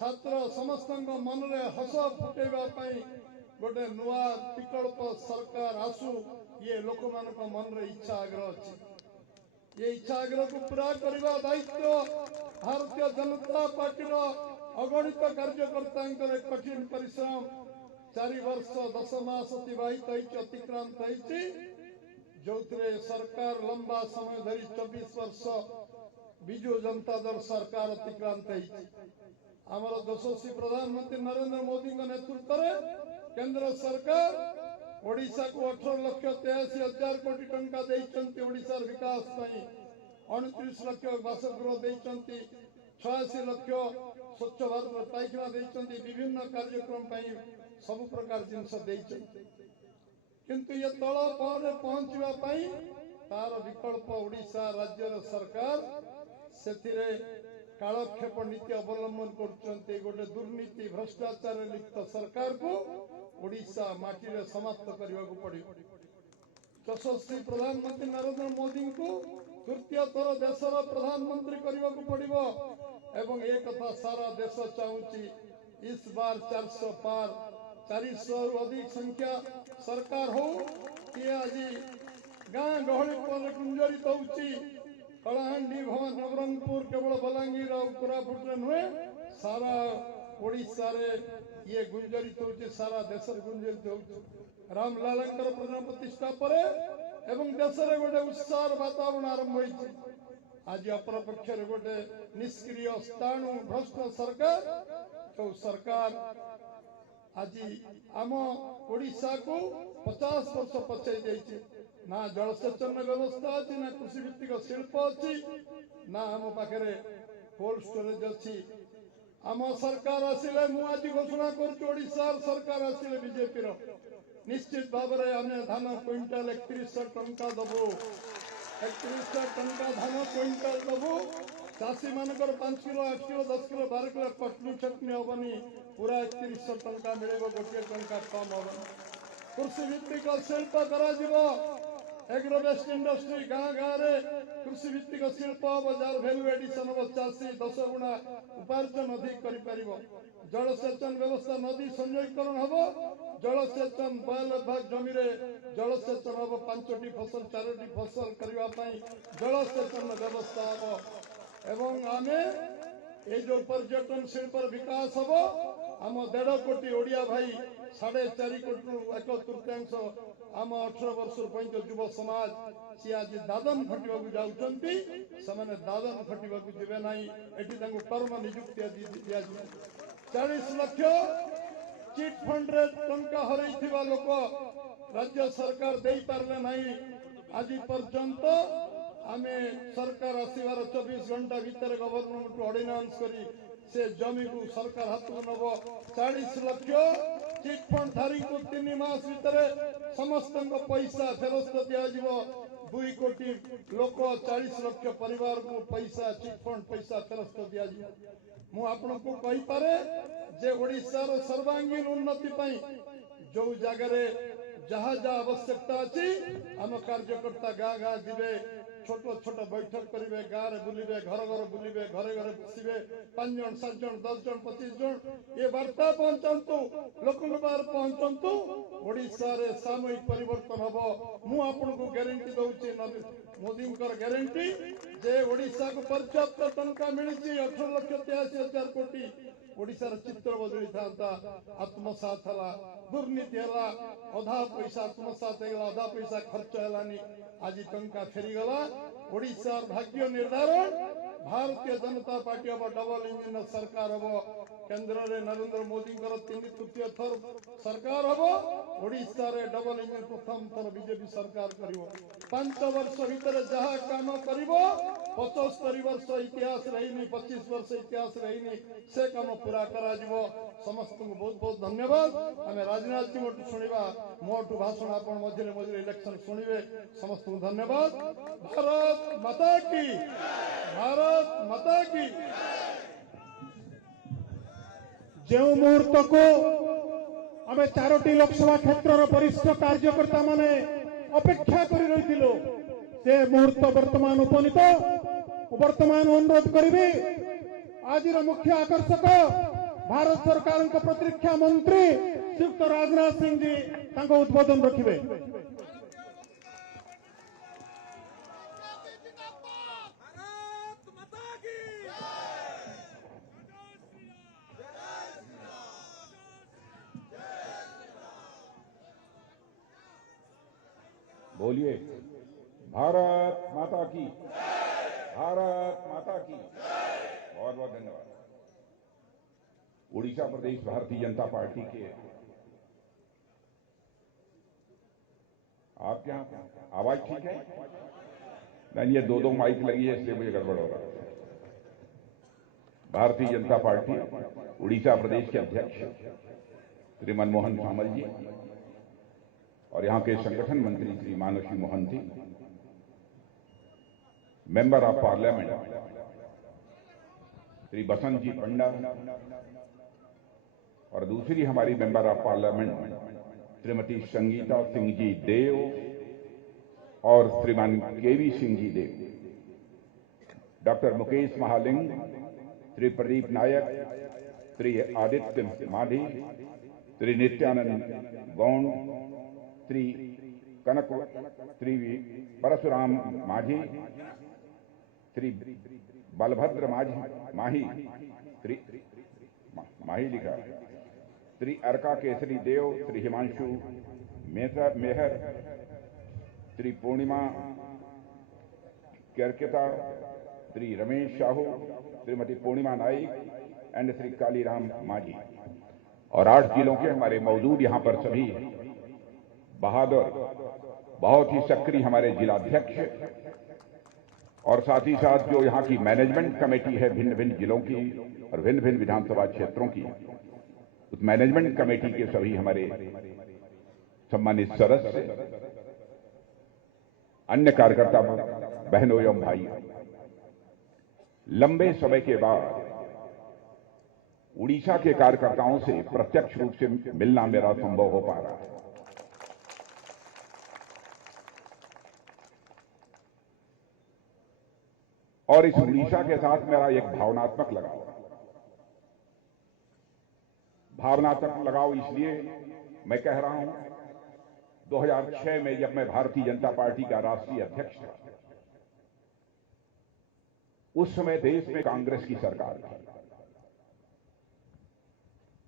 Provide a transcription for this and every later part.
छात्र समस्त मन में हस फुटेबा गोटे नुआ विकल्प सरकार आसू ये लोक मान मन रे इच्छा आग्रह अच्छी। ये इच्छा आग्रह को पूरा करने दायित्व भारतीय जनता पार्टी अगणित कार्यकर्ता कठिन परिश्रम 4 वर्ष 10 मास अतिवाहित अतिक्रांत जो सरकार लंबा समय धरी 24 वर्ष विजु जनता दल सरकार अतिक्रांत आमर यशस्वी प्रधानमंत्री नरेंद्र मोदी नेतृत्व में केंद्र सरकार ओडिशा को 18,83,000 कोटी टंका देइचंती। ओडिशा विकास 29 लाख बासगृह देइचंती, 86 लाख स्वच्छ भारत पाइखाना देइचंती, विभिन्न कार्यक्रम सब प्रकार जिनस देइचंती। किंतु ये तल पहरे पहुंचवा तार विकल्प ओडिशा राज्य सरकार से कालक्षेप नीति अवलंबन कर गोटे दुर्नीति भ्रष्टाचार लिप्त सरकार को ओडिशा माटी रे समाप्त करने को पड़े। यशस्वी प्रधानमंत्री नरेंद्र मोदी को तृतीय थर देशर प्रधानमंत्री करने को पड़ो एवं एक कथा सारा देश चाहूँगी इस बार 400 पार 400 अधिक संख्या सरकार हो कि आज गाँ गहली पर गुंजरित होची कलाहांडी भवन नवरंगपुर केवल बलांगीर और कोरापुट नुहे सारा ओडिशा रे ये गुंजरित होची सारा देश गुंजरित होची। रामलालंकर प्राण प्रतिष्ठा पर एवं देश रे गोटे उत्साह वातावरण आरंभ होईची। आज अपर पक्ष गोटे निष्क्रिय स्थाणु भ्रष्ट सरकार जो सरकार आज आम ओडिशा को 50 वर्ष पछाई जाइए। ना जलसेचन व्यवस्था अच्छी ना कृषि भित्तिक शिल्प अच्छी ना आम पाखे कोल्ड स्टोरेज अच्छी। आम सरकार आसिले मु आज घोषणा करोडिशा सरकार आसिले बीजेपी निश्चित भाव में आम धान क्विंटाल 3100 टंका दबु 3100 टंका धान क्विंटाल दबु। चाषी मानकर 5 kilo 8 kilo 10 kilo 12 kilo Katni छटनी हेनी पूरा 3100 टंका मिले गोटे टंका कम हेनी। कृषि भित्तिक शिल्प एग्रोवेस्ट इंडस्ट्री गाँ गाँव रे कृषि भित्तिक शिल्प बजार भैल्यू एडिशन हम चाषी 10 गुणा उपार्जन अधिक कर। जलसेचन व्यवस्था नदी संयोगीकरण हम जलसेचन 92 भाग जमी जलसेचन हम 5टी फसल 4टी फसल करने जलसेचन व्यवस्था हम एवं आमे ये जो पर्यटन शिल्प विकास हम आम 1.5 कोटी ओडिया भाई 4.5 कोटी 1/3 आम 18 वर्ष पर्यंत युव समाज सी आज दादन खटिबा जाउछंती समाने दादन खटिबा जीवे नाही एठी तांको कर्म नियुक्ति दिया 40 लाख चिट फंड रे टंका हरैथिबा लोक राज्य सरकार देई पारले नाही। आज पर्यंत आमे सरकार आसबार 24 घंटा भीतर गवर्नमेंट ऑर्डिनेंस करी से जमी को सरकार हाथ को नब 40 लाख चिट फंड धारी को 3 मास भीतर समस्त पैसा फेरस्त दिया 2 कोटी लोक 40 लाख परिवार को पैसा चिट फंड पैसा फेरस्त दिया। मु आपन को कहि पारे जे ओडिसा रो सर्वांगीण उन्नति पई जो जगह जहा जहा आवश्यकता अच्छी आम कार्यकर्ता गाँ गाँ जीवे छोट छोट बैठक करेंगे गाँव में बुलवे घर घर बुलवे घरे घरे बसवे 5 जन 7 जन 10 जन 25 जन ये वार्ता पहुंचतु लोक पार पहुंचतु ओडिशा रे सामूहिक परिवर्तन हम। मु आपन को गारंटी दउची मोदी गारंटी जे ओडिशा को पर्याप्त टंका मिली 18,83,000 कोटी ओडिशार चित्र बदली था आत्मसात है दुर्नीति है अधा पैसा आत्मसात है अधा पैसा खर्च है आज टंका फेरीगला। ओडिशार भाग्य निर्धारण भारतीय जनता पार्टी हम डबल इंजिन सरकार हम केंद्र रे नरेंद्र मोदी 3 थर सरकार हम ओडिशा रे डबल इंजिन प्रथम थर बीजेपी सरकार करिवो 5 वर्ष भीतर जहा काम करिवो 75 वर्ष इतिहास रही 25 वर्ष इतिहास रही से काम पूरा करा जीवो। समस्त को बहुत बहुत धन्यवाद। आम राजनाथ जी मोटू शुणा मोटू भाषण आप मझे मझे इलेक्शन शुणवे समस्त को धन्यवाद। भारत माता की भारत माता की। जो मुहूर्त को आम 4टी लोकसभा क्षेत्र वरिष्ठ कार्यकर्ता माने अपेक्षा कर रही से मुहूर्त वर्तमान उपनीत। वर्तमान अनुरोध करी आज मुख्य आकर्षक भारत सरकार प्रतिरक्षा मंत्री श्रीयुक्त राजनाथ सिंह जी उद्बोधन रखिए। बोलिए, भारत माता की, भारत माता की। बहुत बहुत धन्यवाद। उड़ीसा प्रदेश भारतीय जनता पार्टी के आपके यहाँ आवाज ठीक है? नहीं, ये दो माइक लगी है इसलिए मुझे गड़बड़ हो रहा है। भारतीय जनता पार्टी उड़ीसा प्रदेश के अध्यक्ष श्री मनमोहन सामल जी और यहाँ के संगठन मंत्री Shri Mansi Mohanty, member of parliament Shri Basant ji Panda और दूसरी हमारी member of parliament Shrimati Sangeeta Singh ji Deo और Shriman KV Singh ji Deo, doctor Mukesh Mahaling, Shri Pradeep Nayak, Shri Aditya Madhi, Shri Nityanand Gond, Shri Kanak, Shri Parshuram Majhi, Shri Balbhadra Mahi, Shri Mahi Likha, Shri Arka Kesari Deo, Shri Himanshu Mehar, Shri Purnima Kerketta, Shri Ramesh Sahu, Shrimati Purnima Naik and Shri Kaliram माझी और 8 जिलों के हमारे मौजूद यहाँ पर सभी बहादुर, बहुत ही सक्रिय हमारे जिलाध्यक्ष और साथ ही साथ जो यहाँ की मैनेजमेंट कमेटी है भिन्न भिन्न जिलों की और भिन्न भिन्न विधानसभा क्षेत्रों की, उस मैनेजमेंट कमेटी के सभी हमारे सम्मानित सदस्य, अन्य कार्यकर्ता बहनों एवं भाई, लंबे समय के बाद उड़ीसा के कार्यकर्ताओं से प्रत्यक्ष रूप से मिलना मेरा संभव हो पा रहा है। और इस उड़ीसा के साथ मेरा एक भावनात्मक लगाव इसलिए मैं कह रहा हूं, 2006 में जब मैं भारतीय जनता पार्टी का राष्ट्रीय अध्यक्ष था, उस समय देश में कांग्रेस की सरकार थी।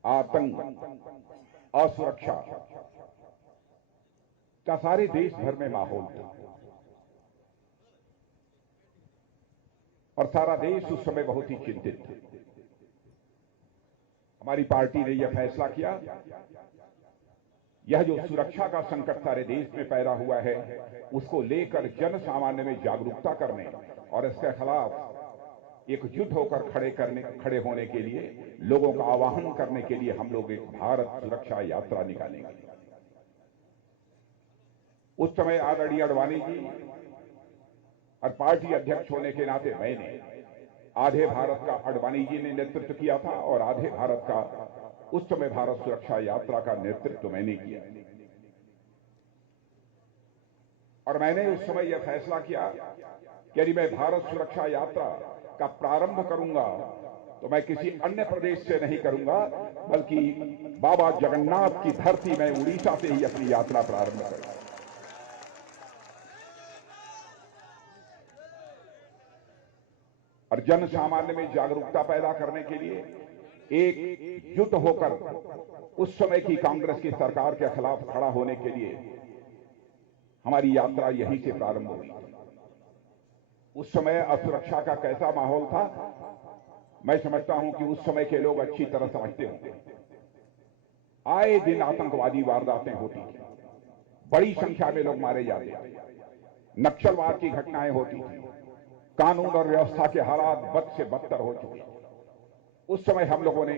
आतंक, असुरक्षा का सारे देश भर में माहौल था और सारा देश उस समय बहुत ही चिंतित था। हमारी पार्टी ने यह फैसला किया, यह जो सुरक्षा का संकट सारे देश में पैदा हुआ है, उसको लेकर जन सामान्य में जागरूकता करने और इसके खिलाफ एकजुट होकर खड़े होने के लिए, लोगों का आह्वान करने के लिए हम लोग एक भारत सुरक्षा यात्रा निकालेंगे। उस समय आदरणीय अडवाणी जी और पार्टी अध्यक्ष होने के नाते मैंने आधे भारत का अडवाणी जी ने नेतृत्व किया था और आधे भारत का उस समय भारत सुरक्षा यात्रा का नेतृत्व मैंने किया। और मैंने उस समय यह फैसला किया कि यदि मैं भारत सुरक्षा यात्रा का प्रारंभ करूंगा तो मैं किसी अन्य प्रदेश से नहीं करूंगा, बल्कि बाबा जगन्नाथ की धरती में उड़ीसा से ही अपनी यात्रा प्रारंभ करूंगा। और जन सामान्य में जागरूकता पैदा करने के लिए एकजुट होकर उस समय की कांग्रेस की सरकार के खिलाफ खड़ा होने के लिए हमारी यात्रा यहीं से प्रारंभ हुई। उस समय असुरक्षा का कैसा माहौल था, मैं समझता हूं कि उस समय के लोग अच्छी तरह समझते होंगे। आए दिन आतंकवादी वारदातें होती थी, बड़ी संख्या में लोग मारे जाते थे, नक्सलवाद की घटनाएं होती थी, कानून और व्यवस्था के हालात बद से बदतर हो चुके। उस समय हम लोगों ने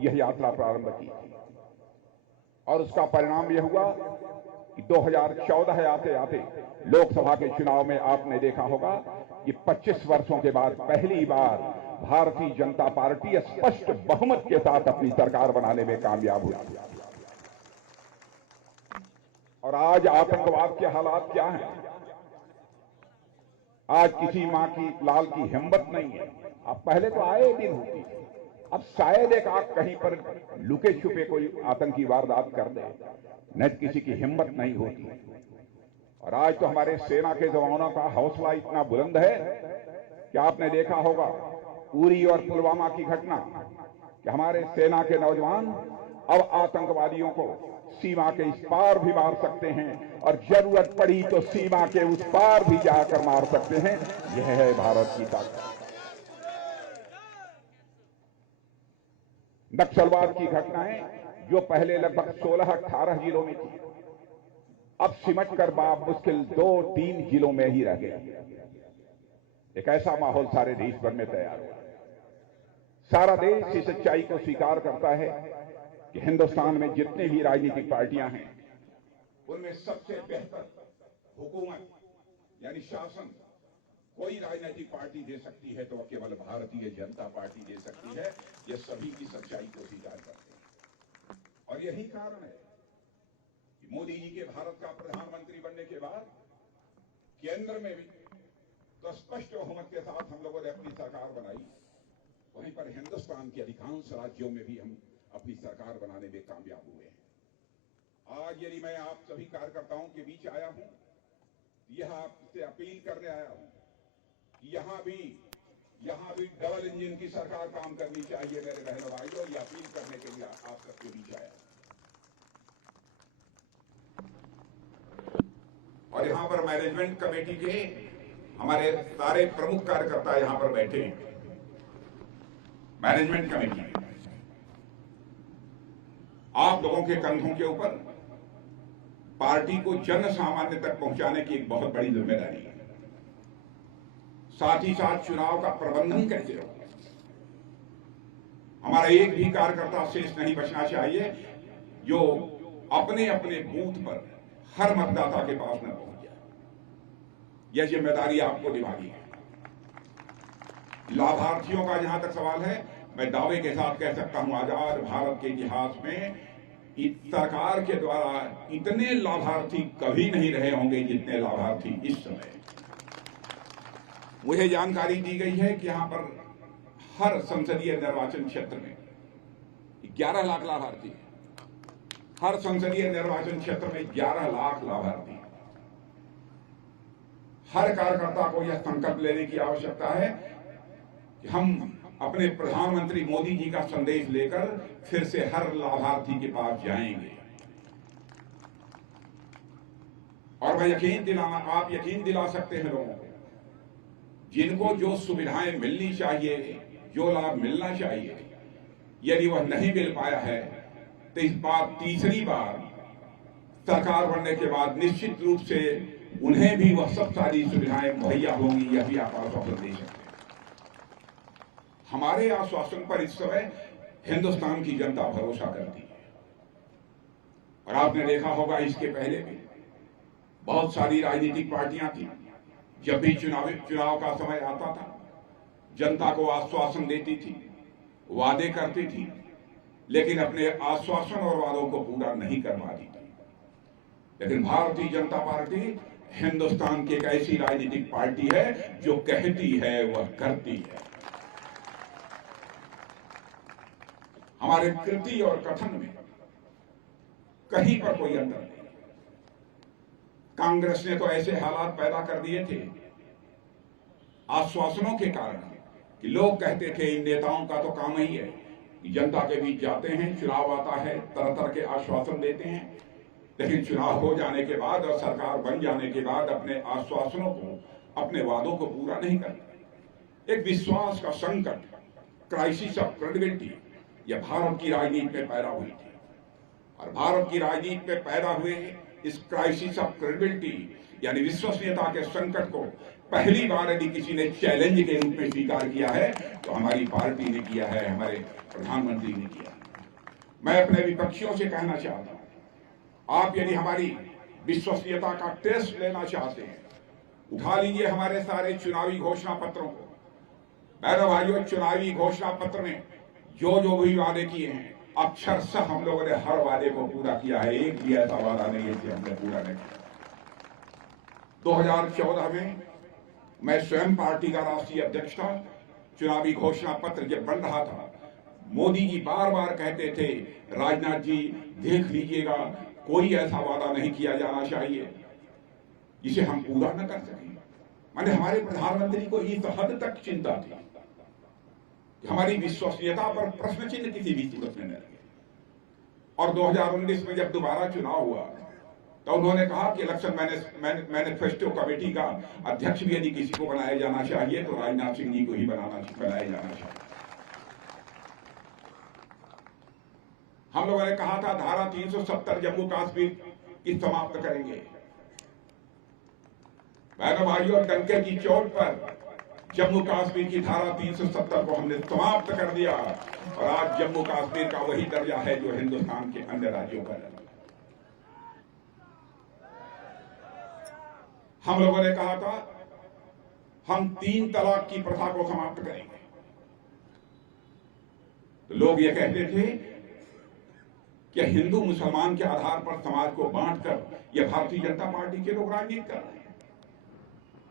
यह यात्रा प्रारंभ की और उसका परिणाम यह हुआ कि 2014 आते आते लोकसभा के चुनाव में आपने देखा होगा कि 25 वर्षों के बाद पहली बार भारतीय जनता पार्टी स्पष्ट बहुमत के साथ अपनी सरकार बनाने में कामयाब हुई। और आज आतंकवाद के हालात क्या हैं? आज किसी मां की लाल की हिम्मत नहीं है। अब पहले तो आए दिन होती थी, अब शायद एक आग कहीं पर लुके छुपे कोई आतंकी वारदात कर दे, न किसी की हिम्मत नहीं होती। और आज तो हमारे सेना के जवानों का हौसला इतना बुलंद है कि आपने देखा होगा उरी और पुलवामा की घटना कि हमारे सेना के नौजवान अब आतंकवादियों को सीमा के इस पार भी मार सकते हैं और जरूरत पड़ी तो सीमा के उस पार भी जाकर मार सकते हैं। यह है भारत की ताकत। नक्सलवाद की घटनाएं जो पहले लगभग 16-18 जिलों में थी, अब सिमट कर मुश्किल 2-3 जिलों में ही रह गई। एक ऐसा माहौल सारे देश भर में तैयार हुआ। सारा देश इस सच्चाई को स्वीकार करता है कि हिंदुस्तान में जितने भी राजनीतिक पार्टियां हैं, उनमें सबसे बेहतर हुकूमत यानी शासन कोई राजनीतिक पार्टी दे सकती है तो केवल भारतीय जनता पार्टी दे सकती है। यह सभी की सच्चाई को स्वीकार करते हैं। और यही कारण है कि मोदी जी के भारत का प्रधानमंत्री बनने के बाद केंद्र में भी तो स्पष्ट बहुमत के साथ हम लोगों ने अपनी सरकार बनाई, वहीं पर हिंदुस्तान के अधिकांश राज्यों में भी हम अपनी सरकार बनाने में कामयाब हुए हैं। आज यदि मैं आप सभी कार्यकर्ताओं के बीच आया हूं, यह आपसे अपील करने आया हूं कि यहां भी डबल इंजन की सरकार काम करनी चाहिए। मेरे बहनों भाइयों, यह अपील करने के लिए आप सबके बीच आया। और यहां पर मैनेजमेंट कमेटी के हमारे सारे प्रमुख कार्यकर्ता यहां पर बैठे हैं। मैनेजमेंट कमेटी आप लोगों के कंधों के ऊपर पार्टी को जन सामान्य तक पहुंचाने की एक बहुत बड़ी जिम्मेदारी है। साथ ही साथ चुनाव का प्रबंधन कैसे हो, हमारा एक भी कार्यकर्ता शेष नहीं बचना चाहिए जो अपने अपने बूथ पर हर मतदाता के पास न पहुंच जाए। यह जिम्मेदारी आपको निभानी है। लाभार्थियों का जहां तक सवाल है, मैं दावे के साथ कह सकता हूं आजाद भारत के इतिहास में इस सरकार के द्वारा इतने लाभार्थी कभी नहीं रहे होंगे जितने लाभार्थी इस समय। मुझे जानकारी दी गई है कि यहां पर हर संसदीय निर्वाचन क्षेत्र में 11 लाख लाभार्थी हैं। हर संसदीय निर्वाचन क्षेत्र में 11 लाख लाभार्थी हैं। हर कार्यकर्ता को यह संकल्प लेने की आवश्यकता है कि हम अपने प्रधानमंत्री मोदी जी का संदेश लेकर फिर से हर लाभार्थी के पास जाएंगे। और मैं आप यकीन दिला सकते हैं लोगों को, जिनको जो सुविधाएं मिलनी चाहिए, जो लाभ मिलना चाहिए, यदि वह नहीं मिल पाया है तो इस बार तीसरी बार सरकार बनने के बाद निश्चित रूप से उन्हें भी वह सब सारी सुविधाएं मुहैया होंगी। यह भी आप आश्वासन दे सकते हैं। हमारे आश्वासन पर इस समय हिंदुस्तान की जनता भरोसा करती है। और आपने देखा होगा इसके पहले भी बहुत सारी राजनीतिक पार्टियां थी, जब भी चुनाव का समय आता था जनता को आश्वासन देती थी, वादे करती थी, लेकिन अपने आश्वासन और वादों को पूरा नहीं कर पाती थी। लेकिन भारतीय जनता पार्टी हिंदुस्तान की एक ऐसी राजनीतिक पार्टी है जो कहती है वह करती है। हमारे कृति और कथन में कहीं पर कोई अंतर नहीं। कांग्रेस ने तो ऐसे हालात पैदा कर दिए थे आश्वासनों के कारण कि लोग कहते थे इन नेताओं का तो काम ही है कि जनता के बीच जाते हैं, चुनाव आता है, तरह तरह के आश्वासन देते हैं, लेकिन चुनाव हो जाने के बाद और सरकार बन जाने के बाद अपने आश्वासनों को, अपने वादों को पूरा नहीं करते। एक विश्वास का संकट, क्राइसिस ऑफ क्रेडिबिलिटी, यह भारत की राजनीति में पैदा हुई थी। और भारत की राजनीति में पैदा हुए इस क्राइसिस ऑफ क्रेडिबिलिटी यानी विश्वसनीयता के संकट को पहली बार यदि किसी ने चैलेंज के रूप में स्वीकार किया है तो हमारी पार्टी ने किया है, हमारे प्रधानमंत्री ने किया। मैं अपने विपक्षियों से कहना चाहता हूं, आप यदि हमारी विश्वसनीयता का टेस्ट लेना चाहते हैं, उठा लीजिए हमारे सारे चुनावी घोषणा पत्रों को। बहनों भाइयों, चुनावी घोषणा पत्र में जो भी वादे किए हैं, अक्षरशः हम लोगों ने हर वादे को पूरा किया है। एक भी ऐसा वादा नहीं है कि हमने पूरा नहीं किया। 2014 में मैं स्वयं पार्टी का राष्ट्रीय अध्यक्ष था। चुनावी घोषणा पत्र जब बन रहा था, मोदी जी बार बार कहते थे, राजनाथ जी देख लीजिएगा, कोई ऐसा वादा नहीं किया जाना चाहिए जिसे हम पूरा न कर सकें। माने हमारे प्रधानमंत्री को इस हद तक चिंता थी कि हमारी विश्वसनीयता पर प्रश्न चिन्ह किसी भी सूरत में न लगे। और 2019 में जब दोबारा चुनाव हुआ तो उन्होंने कहा कि इलेक्शन मैनिफेस्टो कमेटी का अध्यक्ष भी यदि किसी को बनाया जाना चाहिए तो राजनाथ सिंह जी को ही बनाया जाना चाहिए। हम लोगों ने कहा था धारा 370 जम्मू कश्मीर की समाप्त करेंगे। बहनों भाइयों, डंके की चोट पर जम्मू कश्मीर की धारा 370 को हमने समाप्त कर दिया और आज जम्मू कश्मीर का वही दर्जा है जो हिंदुस्तान के अन्य राज्यों का है। हम लोगों ने कहा था हम 3 तलाक की प्रथा को समाप्त करेंगे। तो लोग ये कहते थे कि हिंदू मुसलमान के आधार पर समाज को बांटकर यह भारतीय जनता पार्टी के लोग राजनीति कर रहे हैं।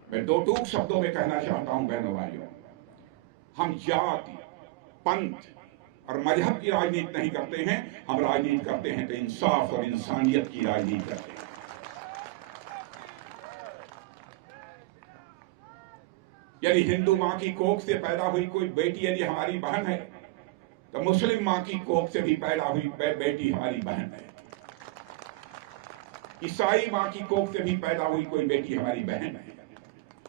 मैं 2 टूक शब्दों में कहना चाहता हूं बहनों भाइयों, हम जाति, पंथ और मजहब की राजनीति नहीं करते हैं। हम राजनीति करते हैं तो इंसाफ और इंसानियत की राजनीति करते हैं। यदि हिंदू मां की कोख से पैदा हुई कोई बेटी यदि हमारी बहन है तो मुस्लिम मां की कोख से भी पैदा हुई बेटी हमारी बहन है। ईसाई मां की कोख से भी पैदा हुई कोई बेटी हमारी बहन है।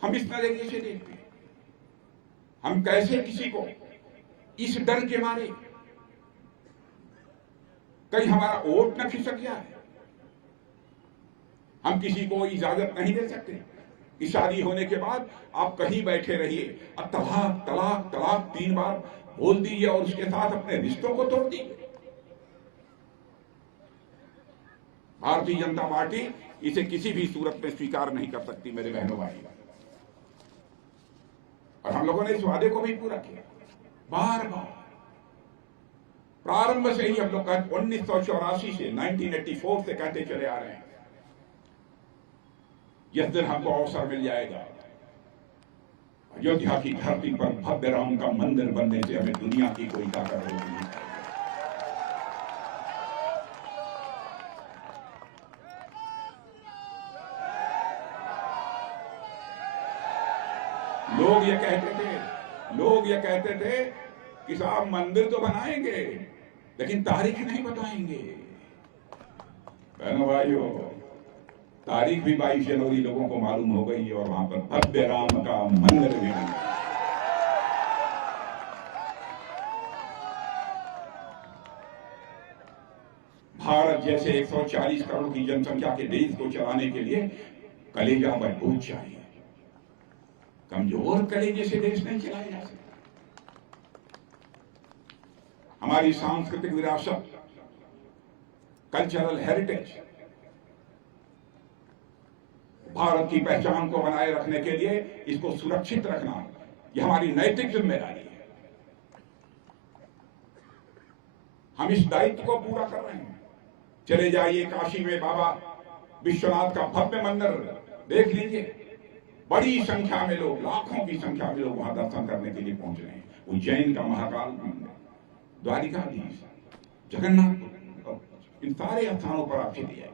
हम इस तरीके से देखते हैं। हम कैसे किसी को इस डर के मारे कहीं हमारा वोट न खिसक जाए, हम किसी को इजाजत नहीं दे सकते कि शादी होने के बाद आप कहीं बैठे रहिए और तलाक तलाक तलाक 3 बार बोल दीजिए और उसके साथ अपने रिश्तों को तोड़ दीजिए। भारतीय जनता पार्टी इसे किसी भी सूरत में स्वीकार नहीं कर सकती मेरे बहनों भाई। और हम लोगों ने इस वादे को भी पूरा किया। बार बार प्रारंभ से ही हम लोग 1984 से 1984 से कहते चले आ रहे हैं, जिस दिन हमको अवसर मिल जाएगा अयोध्या की धरती पर भव्य राम का मंदिर बनने से हमें दुनिया की कोई ताकत रोक नहीं पाएगी। लोग ये कहते थे कि साहब मंदिर तो बनाएंगे लेकिन तारीख नहीं बताएंगे। बहनों भाइयों, तारीख भी 22 जनवरी लोगों को मालूम हो गई और वहां पर भव्य राम का मंदिर भी बना। भारत जैसे 140 करोड़ की जनसंख्या के देश को चलाने के लिए कलेजा मजबूत चाहिए। कमजोर कलेजे से देश नहीं चलाया जा सकता। हमारी सांस्कृतिक विरासत, कल्चरल हेरिटेज, भारत की पहचान को बनाए रखने के लिए इसको सुरक्षित रखना यह हमारी नैतिक जिम्मेदारी है। हम इस दायित्व को पूरा कर रहे हैं। चले जाइए काशी में बाबा विश्वनाथ का भव्य मंदिर देख लीजिए। बड़ी संख्या में लोग, लाखों की संख्या में लोग वहां दर्शन करने के लिए पहुंच रहे हैं। उज्जैन का महाकाल मंदिर, द्वारिकाधीश, जगन्नाथ, इन सारे स्थानों पर आप चलिए,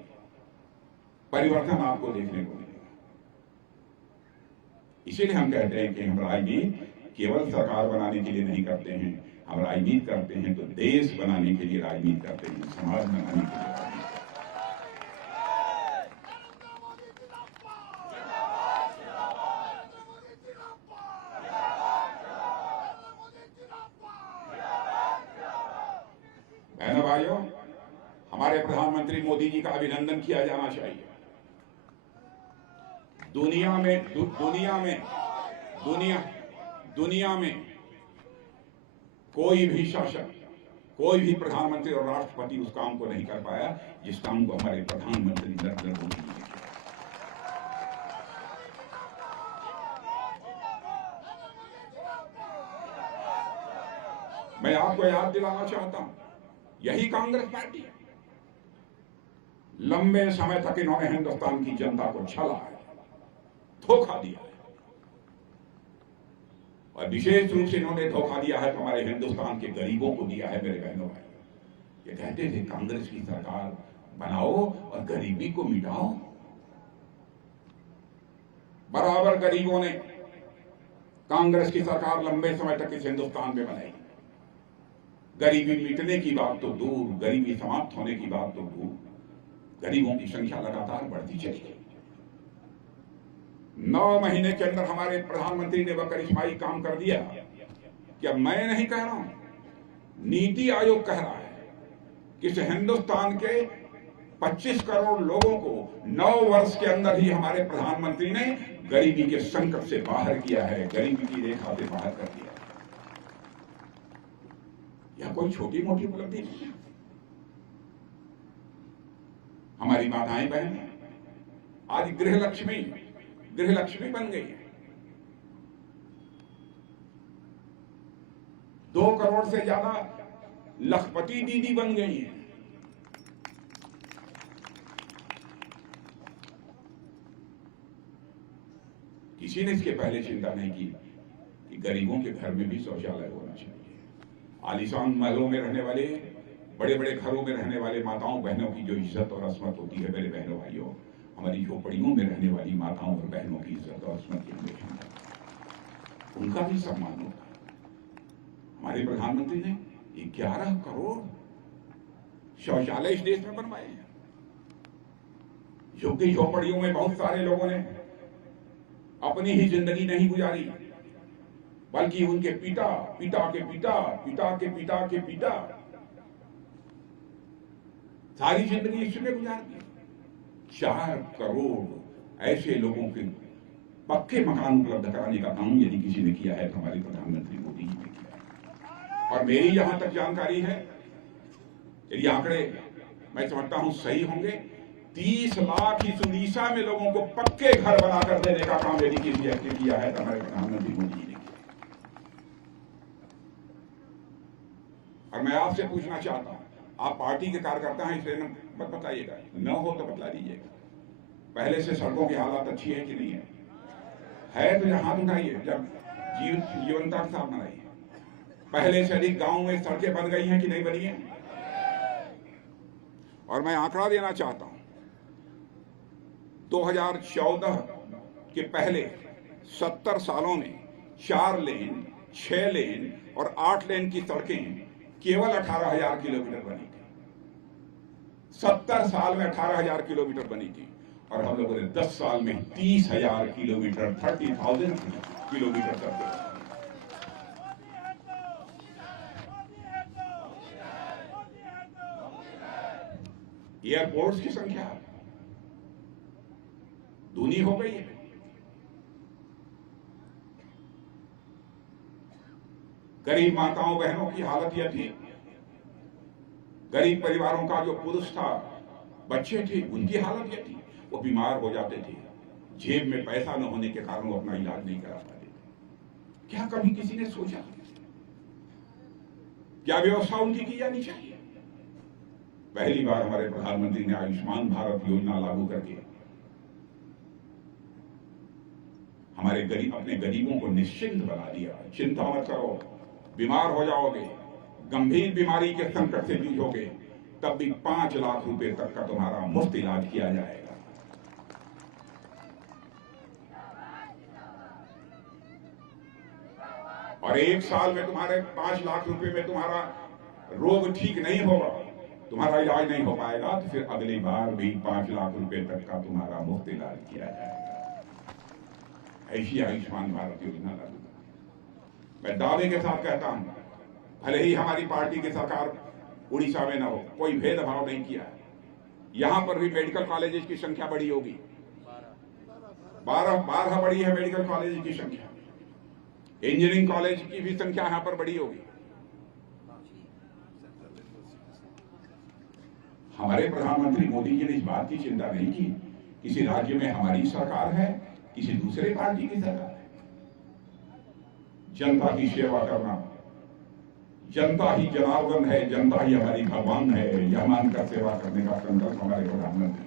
परिवर्तन आपको देखने को मिलेगा। इसीलिए हम कहते हैं कि हम राजनीति केवल सरकार बनाने के लिए नहीं करते हैं, हम राजनीति करते हैं तो देश बनाने के लिए राजनीति करते हैं, समाज बनाने के लिए राजनीति करते हैं। बहनों भाइयों, हमारे प्रधानमंत्री मोदी जी का अभिनंदन किया जाना चाहिए। दुनिया में कोई भी शासक, कोई भी प्रधानमंत्री और राष्ट्रपति उस काम को नहीं कर पाया जिस काम को हमारे प्रधानमंत्री नरेंद्र मोदी ने किया। मैं आपको याद दिलाना चाहता हूं, यही कांग्रेस पार्टी है। लंबे समय तक इन्होंने हिंदुस्तान की जनता को छला है, धोखा दिया है और विशेष रूप से इन्होंने धोखा दिया है तो हमारे हिंदुस्तान के गरीबों को दिया है। मेरे बहनों भाई, ये कहते थे कांग्रेस की सरकार बनाओ और गरीबी को मिटाओ। बराबर गरीबों ने कांग्रेस की सरकार लंबे समय तक इस हिंदुस्तान में बनाई। गरीबी मिटने की बात तो दूर, गरीबी समाप्त होने की बात तो दूर, गरीबों की संख्या लगातार बढ़ती चली गई। 9 महीने के अंदर हमारे प्रधानमंत्री ने वह करिश्माई काम कर दिया कि अब मैं नहीं कह रहा हूं, नीति आयोग कह रहा है कि इस हिंदुस्तान के 25 करोड़ लोगों को 9 वर्ष के अंदर ही हमारे प्रधानमंत्री ने गरीबी के संकट से बाहर किया है, गरीबी की रेखा से बाहर कर दिया। यह कोई छोटी मोटी उपलब्धि नहीं है। हमारी माताएं बहनें आज गृहलक्ष्मी बन गई है। 2 करोड़ से ज्यादा लखपति दीदी बन गई है। किसी ने इसके पहले चिंता नहीं की कि गरीबों के घर में भी शौचालय होना चाहिए। आलीशान महलों में रहने वाले, बड़े बड़े घरों में रहने वाले माताओं बहनों की जो इज्जत और असमत होती है, मेरे बहनों भाइयों, हमारी झोपड़ियों में रहने वाली माताओं और बहनों की इज्जत और असमत की देखेंगे, उनका भी सम्मान होता है। हमारे प्रधानमंत्री ने 11 करोड़ शौचालय इस देश में बनवाए हैं। झुग्गी झोपड़ियों में बहुत सारे लोगों ने अपनी ही जिंदगी नहीं गुजारी, बल्कि उनके पिता के पिता सारी जिंदगी इसमें गुजार दी। 4 करोड़ ऐसे लोगों के पक्के मकान उपलब्ध कराने का काम यदि किसी ने किया है तो हमारे प्रधानमंत्री मोदी जी ने किया है। और मेरी जहां तक जानकारी है, यदि आंकड़े मैं समझता हूं सही होंगे, 30 लाख इस उड़ीसा में लोगों को पक्के घर बनाकर देने का काम यदि किसी ने किया है तो हमारे प्रधानमंत्री मोदी जी ने किया। और मैं आपसे पूछना चाहता हूं, आप पार्टी के कार्यकर्ता हैं इसलिए मत बताइएगा, न हो तो बतला दीजिएगा, पहले से सड़कों की हालत अच्छी है कि नहीं है तो हाथ उठाइए, जब जीवनता के साथ बनाइए। पहले से अधिक गांव में सड़कें बन गई हैं कि नहीं बनी है? और मैं आंकड़ा देना चाहता हूं, 2014 के पहले 70 सालों में 4 लेन, 6 लेन और 8 लेन की सड़कें केवल 18,000 किलोमीटर बनी थी। 70 साल में 18,000 किलोमीटर बनी थी और हम लोगों ने 10 साल में 30,000 किलोमीटर, 30,000 किलोमीटर कर दिया। एयरपोर्ट्स की संख्या दूनी हो गई है। गरीब माताओं बहनों की हालत यह थी, गरीब परिवारों का जो पुरुष था, बच्चे थे, उनकी हालत यह थी, वो बीमार हो जाते थे, जेब में पैसा न होने के कारण वो अपना इलाज नहीं करा पाते थे। क्या कभी किसी ने सोचा क्या व्यवस्था उनकी की जानी चाहिए? पहली बार हमारे प्रधानमंत्री ने आयुष्मान भारत योजना लागू करके हमारे अपने गरीबों को निश्चिंत बना दिया। चिंता मत करो, बीमार हो जाओगे, गंभीर बीमारी के संकट से जूझोगे, तब भी 5 लाख रुपए तक का तुम्हारा मुफ्त इलाज किया जाएगा। और 1 साल में तुम्हारे 5 लाख रुपए में तुम्हारा रोग ठीक नहीं होगा, तुम्हारा इलाज नहीं हो पाएगा, तो फिर अगली बार भी 5 लाख रुपए तक का तुम्हारा मुफ्त इलाज किया जाएगा। ऐसी आयुष्मान भारत योजना लागू। मैं दावे के साथ कहता हूं, भले ही हमारी पार्टी की सरकार उड़ीसा में न हो, कोई भेदभाव नहीं किया है। यहां पर भी मेडिकल कॉलेजेस की संख्या बढ़ी होगी, 12 बढ़ी है मेडिकल कॉलेज की संख्या, इंजीनियरिंग कॉलेज की भी संख्या यहां पर बढ़ी होगी। हमारे प्रधानमंत्री मोदी जी ने इस बात की चिंता नहीं की किसी राज्य में हमारी सरकार है, किसी दूसरे पार्टी की सरकार है। जनता की सेवा करना, जनता ही जनार्दन है, जनता ही हमारी भगवान है, यह मानकर सेवा करने का संकल्प हमारे प्रधानमंत्री।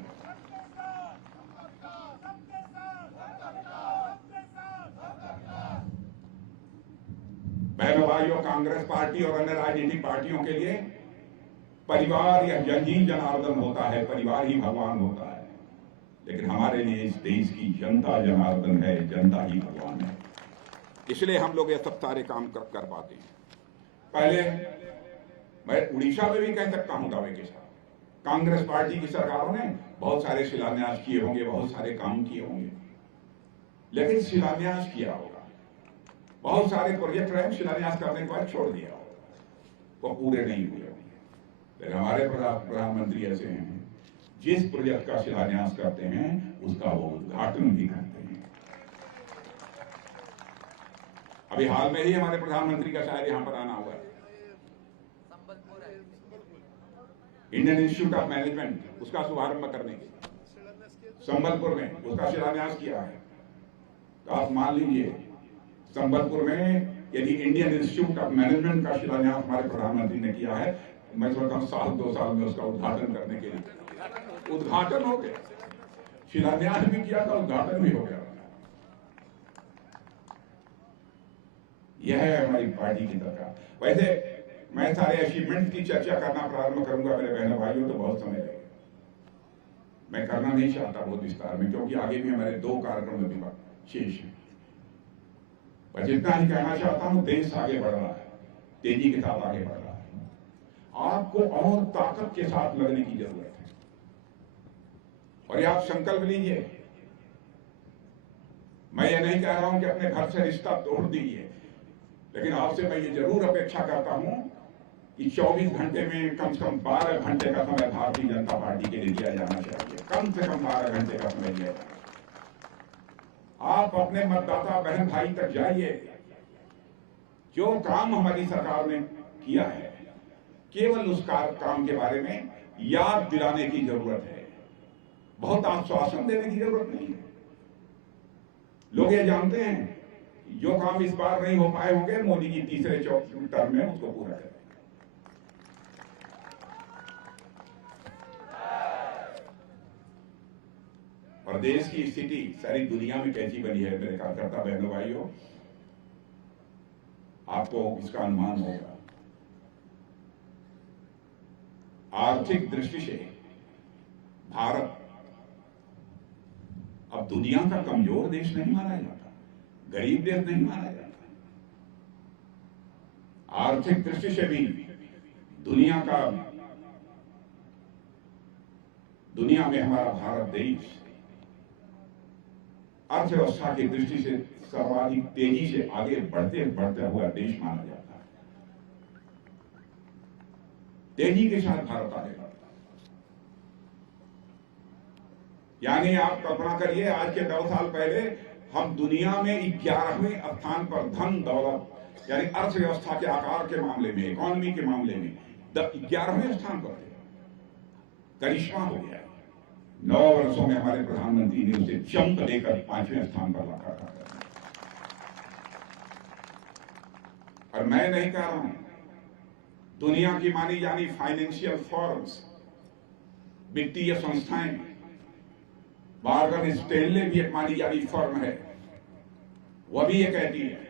बहनों भाइयों, कांग्रेस पार्टी और अन्य राजनीतिक पार्टियों के लिए परिवार या जन ही जनार्दन होता है, परिवार ही भगवान होता है। लेकिन हमारे लिए इस देश की जनता जनार्दन है, जनता ही भगवान है। इसलिए हम लोग ये सब सारे काम कर पाते हैं। पहले मैं उड़ीसा में भी कह सकता हूं दावे के साथ, कांग्रेस पार्टी की सरकारों ने बहुत सारे शिलान्यास किए होंगे, बहुत सारे काम किए होंगे, लेकिन शिलान्यास किया होगा, बहुत सारे प्रोजेक्ट रहे, शिलान्यास करने के बाद छोड़ दिया होगा, वो पूरे नहीं हुए होंगे। लेकिन हमारे प्रधानमंत्री ऐसे हैं, जिस प्रोजेक्ट का शिलान्यास करते हैं उसका वो उद्घाटन भी करते हैं। अभी हाल में ही हमारे प्रधानमंत्री का शायद यहां पर आना हुआ है, इंडियन इंस्टीट्यूट ऑफ मैनेजमेंट, उसका शुभारंभ करने के संबलपुर में उसका शिलान्यास किया है। तो आप मान लीजिए, संबलपुर में यदि इंडियन इंस्टीट्यूट ऑफ मैनेजमेंट का शिलान्यास हमारे प्रधानमंत्री ने किया है, मैं सोचता हूं 1-2 साल में उसका उद्घाटन करने के लिए उद्घाटन हो गया, शिलान्यास भी किया था, उद्घाटन भी हो गया। यह है हमारी पार्टी की सरकार। वैसे मैं सारे अचीवमेंट की चर्चा करना प्रारंभ करूंगा मेरे बहनों भाइयों, तो बहुत समय लगेगा, मैं करना नहीं चाहता बहुत विस्तार में, क्योंकि आगे भी हमारे 2 कार्यक्रम अभी शेष हैं। बस इतना ही कहना चाहता हूं, देश आगे बढ़ रहा है, तेजी के साथ आगे बढ़ रहा है, आपको और ताकत के साथ लगने की जरूरत है। और ये आप संकल्प लीजिए, मैं ये नहीं कह रहा हूं कि अपने घर से रिश्ता तोड़ दीजिए, लेकिन आपसे मैं ये जरूर अपेक्षा करता हूं कि 24 घंटे में कम से कम 12 घंटे का समय भारतीय जनता पार्टी के लिए दिया जाना चाहिए, कम से कम 12 घंटे का समय दिया जाना। आप अपने मतदाता बहन भाई तक जाइए, जो काम हमारी सरकार ने किया है केवल उस काम के बारे में याद दिलाने की जरूरत है, बहुत आश्वासन देने की जरूरत नहीं है। लोग ये जानते हैं जो काम इस बार नहीं हो पाए होंगे, मोदी जी तीसरे टर्म में उसको पूरा करें। और देश की स्थिति सारी दुनिया में कैसी बनी है मेरे कार्यकर्ता बहनों भाइयों, आपको इसका अनुमान होगा। आर्थिक दृष्टि से भारत अब दुनिया का कमजोर देश नहीं माना जाता, गरीब देश नहीं माना जाता। आर्थिक दृष्टि से भी दुनिया में हमारा भारत देश अर्थव्यवस्था की दृष्टि से सर्वाधिक तेजी से आगे बढ़ते हुआ देश माना जाता है। तेजी के साथ भारत आगे बढ़ता है। यानी आप कल्पना करिए, आज के 2 साल पहले हम दुनिया में 11वें स्थान पर धन दौलत यानी अर्थव्यवस्था के आकार के मामले में, इकोनॉमी के मामले में 11वें स्थान पर थे। करिश्मा हो गया, 9 वर्षों में हमारे प्रधानमंत्री ने उसे जंप देकर 5वें स्थान पर रखा था। और मैं नहीं कह रहा हूं, दुनिया की मानी जानी फाइनेंशियल फर्म्स, वित्तीय संस्थाएं, मॉर्गन स्टैनले भी एक मानी जानी फर्म है, वह भी ये कहती है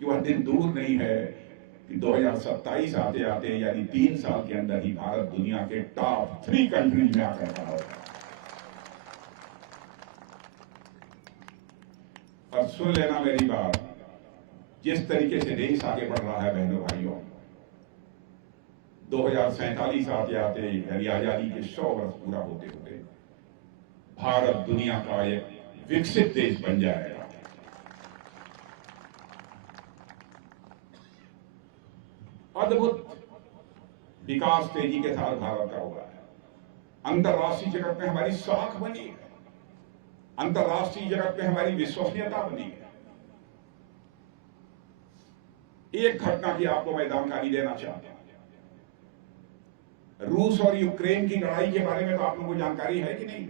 कि वह दिन दूर नहीं है कि 2027 आते आते यानी 3 साल के अंदर ही भारत दुनिया के टॉप 3 कंट्रीज में आकर खड़ा होगा। और सुन लेना मेरी बात, जिस तरीके से देश आगे बढ़ रहा है बहनों भाइयों, 2047 आते आते यानी आजादी के 100 वर्ष पूरा होते हुए भारत दुनिया का एक विकसित देश बन जाएगा। अद्भुत विकास तेजी के साथ भारत का हुआ है। अंतर्राष्ट्रीय जगत में हमारी साख बनी है, अंतर्राष्ट्रीय जगत में हमारी विश्वसनीयता बनी है। एक घटना की आपको मैं जानकारी देना चाहता हूं। रूस और यूक्रेन की लड़ाई के बारे में तो आप लोगों को जानकारी है कि नहीं?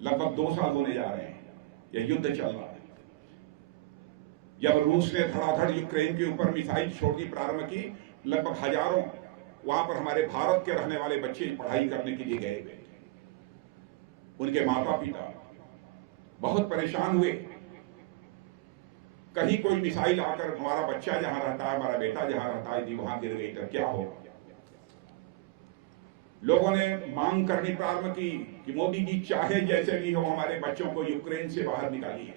लगभग 2 साल होने जा रहे हैं, यह युद्ध चल रहा है। जब रूस ने धड़ाधड़ यूक्रेन के ऊपर मिसाइल छोड़नी प्रारंभ की, लगभग हजारों वहां पर हमारे भारत के रहने वाले बच्चे पढ़ाई करने के लिए गए हुए थे। उनके माता पिता बहुत परेशान हुए कहीं कोई मिसाइल आकर हमारा बच्चा जहां रहता है, हमारा बेटा जहां रहता है, यदि वहां गिर गई तो क्या होगा? लोगों ने मांग करनी प्रारंभ की कि मोदी जी चाहे जैसे भी हो हमारे बच्चों को यूक्रेन से बाहर निकालिए।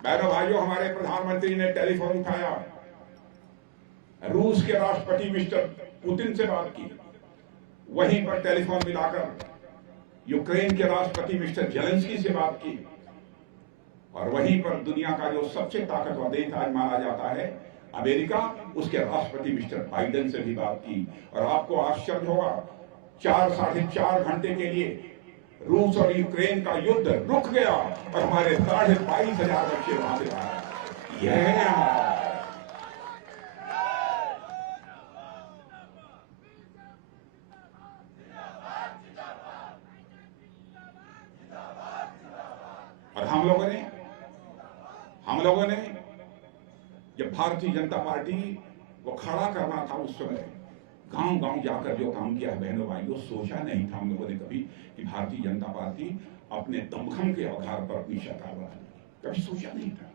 बहनों भाइयों, हमारे प्रधानमंत्री ने टेलीफोन उठाया, रूस के राष्ट्रपति मिस्टर पुतिन से बात की, वहीं पर टेलीफोन मिलाकर यूक्रेन के राष्ट्रपति मिस्टर जेलेंस्की से बात की, और वहीं पर दुनिया का जो सबसे ताकतवर देश आज माना जाता है अमेरिका, उसके राष्ट्रपति मिस्टर बाइडेन से भी बात की। और आपको आश्चर्य होगा, 4-4.5 घंटे के लिए रूस और यूक्रेन का युद्ध रुक गया और हमारे 22,500 बच्चे वहां से आए। यह है हमारा। और हम लोगों ने जब भारतीय जनता पार्टी को खड़ा करना था, उस समय गांव गांव जाकर जो काम किया है बहनों भाइयों, सोचा नहीं था हम लोगों ने कभी कि भारतीय जनता पार्टी अपने दमखम के आधार पर अपनी सरकार बनाएगी, कभी सोचा नहीं था।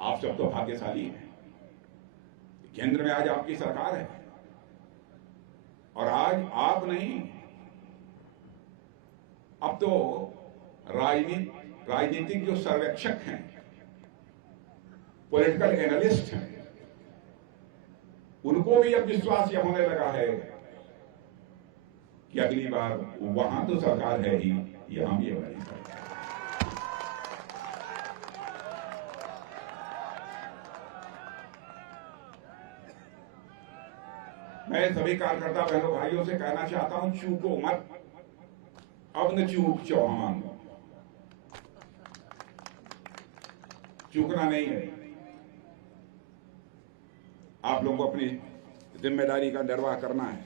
आप सब तो भाग्यशाली हैं, केंद्र में आज आपकी सरकार है, और आज आप नहीं, अब तो राजनीतिक जो सर्वेक्षक हैं, पॉलिटिकल एनालिस्ट हैं, उनको भी अब विश्वास यह होने लगा है कि अगली बार वहां तो सरकार है ही, यहां भी हमारी सरकार। मैं सभी कार्यकर्ता बहनों भाइयों से कहना चाहता हूं, चूको मत, अब न चूक चौहान, चूकना नहीं है। आप लोगों को अपनी जिम्मेदारी का निर्वाह करना है।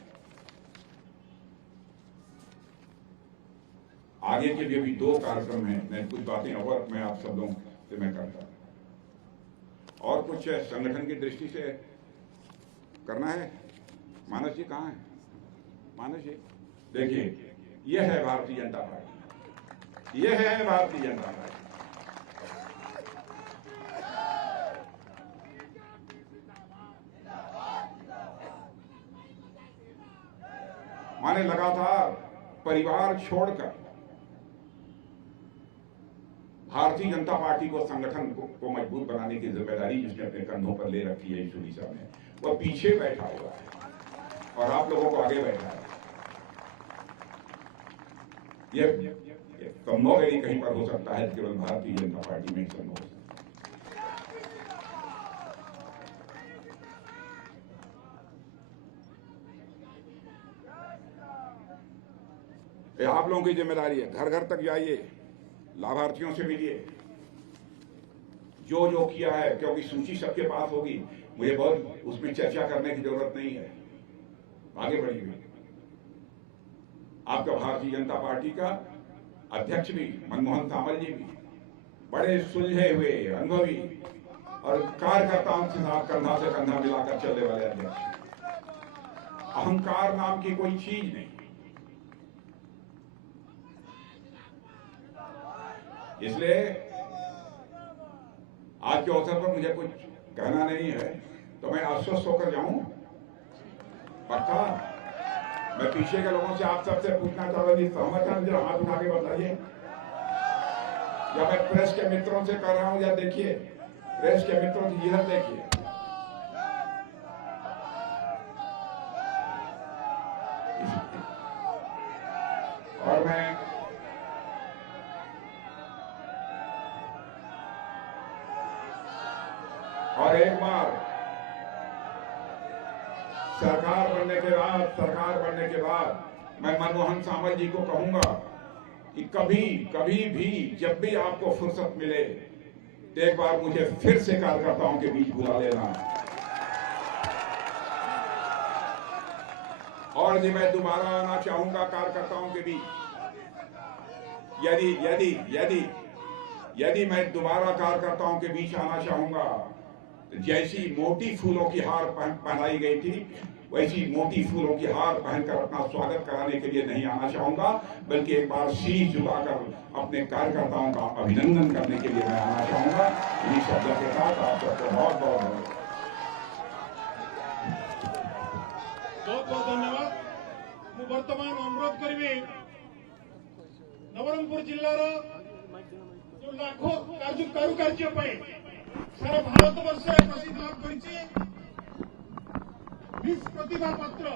आगे के भी अभी 2 कार्यक्रम हैं, मैं कुछ बातें और मैं आप सब लोगों से मैं करता हूं, और कुछ संगठन की दृष्टि से करना है। मानस जी कहाँ है? मानस जी देखिए, यह है भारतीय जनता पार्टी, यह है भारतीय जनता पार्टी। माने लगातार परिवार छोड़कर भारतीय जनता पार्टी को, संगठन को मजबूत बनाने की जिम्मेदारी जिसने अपने कंधों पर ले रखी है ईश्वरी साहब ने, वह पीछे बैठा हुआ है और आप लोगों को आगे बैठा है। यह संभव यदि कहीं पर हो सकता है, केवल भारतीय जनता पार्टी में संभव हो सकता है। आप लोगों की जिम्मेदारी है, घर घर तक जाइए, लाभार्थियों से मिलिए, जो जो किया है, क्योंकि सूची सबके पास होगी, मुझे बहुत उसमें चर्चा करने की जरूरत नहीं है। आगे बढ़िए। आपका भारतीय जनता पार्टी का अध्यक्ष भी मनमोहन सामल जी भी बड़े सुलझे हुए, अनुभवी और कार्यकर्ताओं के साथ कंधा से कंधा मिलाकर चलने वाले अध्यक्ष। अहंकार नाम की कोई चीज नहीं। इसलिए आज के अवसर पर मुझे कुछ कहना नहीं है, तो मैं आश्वस्त होकर जाऊं। पक्का मैं पीछे के लोगों से आप सबसे पूछना चाहता हूं, सहमत है? जरा हाथ उठा के बताइए। या मैं प्रेस के मित्रों से कर रहा हूं, या देखिए प्रेस के मित्रों की इधर देखिए, और मैं और एक बार सरकार बनने के बाद मैं मनमोहन सामल जी को कहूंगा कि कभी भी जब भी आपको फुर्सत मिले तो एक बार मुझे फिर से कार्यकर्ताओं के बीच बुला लेना, और यदि मैं दोबारा आना चाहूंगा कार्यकर्ताओं के बीच, यदि मैं दोबारा कार्यकर्ताओं के बीच आना चाहूंगा, जैसी मोटी फूलों की हार पहनाई गई थी वैसी मोटी फूलों की हार पहनकर अपना स्वागत कराने के लिए नहीं आना चाहूंगा, बल्कि एक बार शीश झुकाकर अपने कार्यकर्ताओं का अभिनंदन करने के लिए मैं आना चाहूंगा। इन्हीं शब्दों के साथ आप सबको बहुत बहुत धन्यवाद। मु वर्तमान अनुरोध करी नवरंगपुर जिलार जो लाखों कारुकार्य सारा भारत वर्ष प्रसिद्ध लाभ कर प्रतिभा पात्र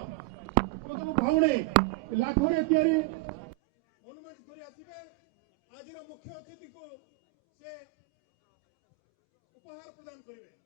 भावने लाखों मनुमेंट कर आज मुख्य अतिथि को से उपहार प्रदान करेंगे।